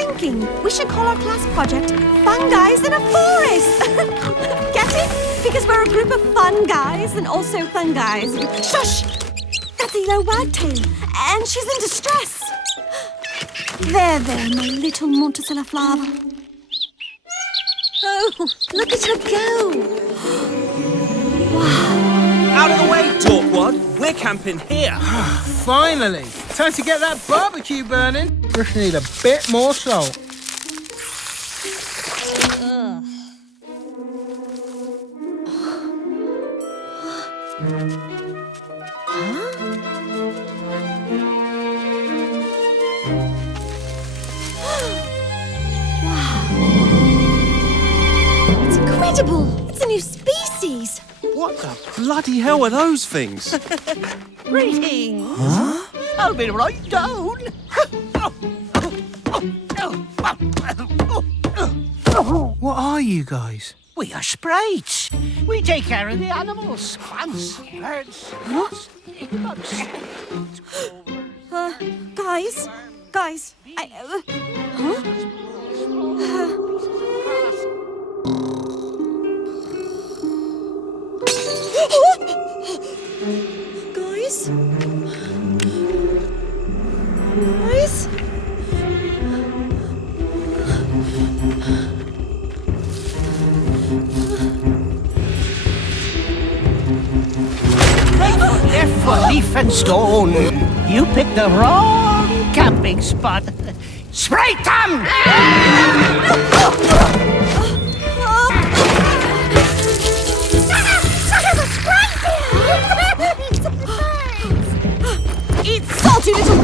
thinking we should call our class project Fun Guys in a Forest. Get it? Because we're a group of fun guys and also fun guys. Shush! That's Elo Wagtail, and she's in distress. There, my little Montecilla flower. Oh, look at her go. Wow. Out of the way, Talk One. We're camping here. Finally. Time to get that barbecue burning. Just need a bit more salt. It's incredible. It's a new species. What the bloody hell are those things? Greetings. Huh? I'll be right down. What are you guys? We are Sprites. We take care of the animals. Plants, birds, bugs. Guys, huh? Guys? Left for leaf and stone. You picked the wrong camping spot. Sprite them! Eat salty little...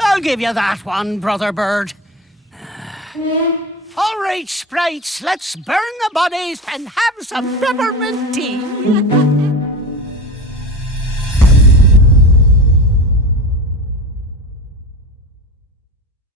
I'll give you that one, Brother Bird. All right, Sprites, let's burn the bodies and have some peppermint tea.